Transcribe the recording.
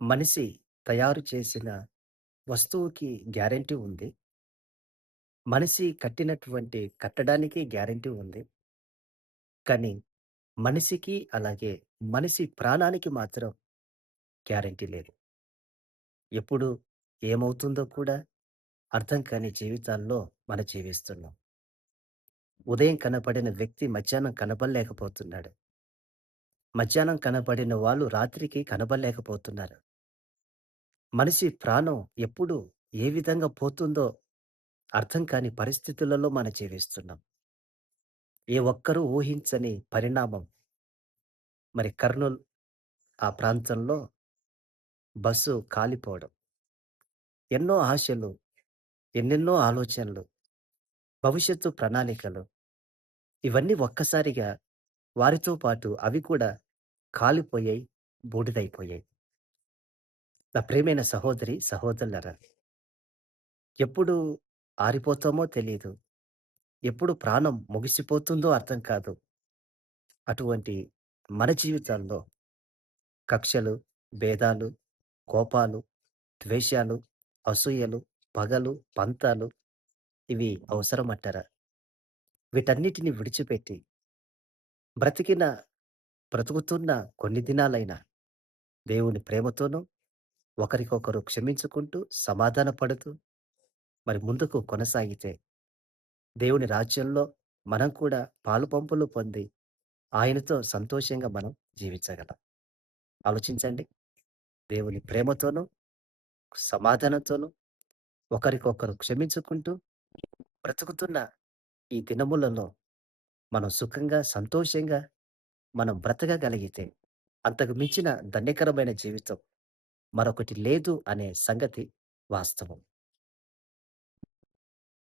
మనిషి తయారు చేసిన వస్తువుకి గ్యారంటీ ఉంది. మనిషి కట్టినటువంటి కట్టడానికి గ్యారంటీ ఉంది. కానీ మనిషికి అలాగే మనిషి ప్రాణానికి మాత్రం గ్యారంటీ లేదు. ఎప్పుడు ఏమవుతుందో కూడా అర్థం కాని జీవితాల్లో మనం జీవిస్తున్నాం. ఉదయం కనపడిన వ్యక్తి మధ్యాహ్నం కనపడలేకపోతున్నాడు. మధ్యాహ్నం కనపడిన వాళ్ళు రాత్రికి కనపడలేకపోతున్నారు. మనిషి ప్రాణం ఎప్పుడు ఏ విధంగా పోతుందో అర్థం కాని పరిస్థితులలో మనం జీవిస్తున్నాం. ఏ ఒక్కరూ ఊహించని పరిణామం మరి కర్నూల్ ఆ ప్రాంతంలో బస్సు కాలిపోవడం. ఎన్నో ఆశలు, ఎన్నెన్నో ఆలోచనలు, భవిష్యత్తు ప్రణాళికలు ఇవన్నీ ఒక్కసారిగా వారితో పాటు అవి కూడా కాలిపోయాయి, బూడిదైపోయాయి. నా ప్రియమైన సహోదరి, సహోదరులారా! ఎప్పుడు ఆరిపోతామో తెలీదు. ఎప్పుడు ప్రాణం ముగిసిపోతుందో అర్థం కాదు. అటువంటి మన జీవితాల్లో కక్షలు, భేదాలు, కోపాలు, ద్వేషాలు, అసూయలు, పగలు, పంతాలు ఇవి అవసరమంటారా? వీటన్నిటిని విడిచిపెట్టి బ్రతికిన బ్రతుకుతున్న కొన్ని దినాలైనా దేవుని ప్రేమతోనూ, ఒకరికొకరు క్షమించుకుంటూ, సమాధాన పడుతూ మరి ముందుకు కొనసాగితే దేవుని రాజ్యంలో మనం కూడా పాలుపంపులు పొంది ఆయనతో సంతోషంగా మనం జీవించగలం. ఆలోచించండి. దేవుని ప్రేమతోనూ, సమాధానంతోనూ ఒకరికొకరు క్షమించుకుంటూ బ్రతుకుతున్న ఈ దినములలో మనం సుఖంగా, సంతోషంగా మనం బ్రతకగలిగితే అంతకు మించిన ధన్యకరమైన జీవితం మరొకటి లేదు అనే సంగతి వాస్తవం.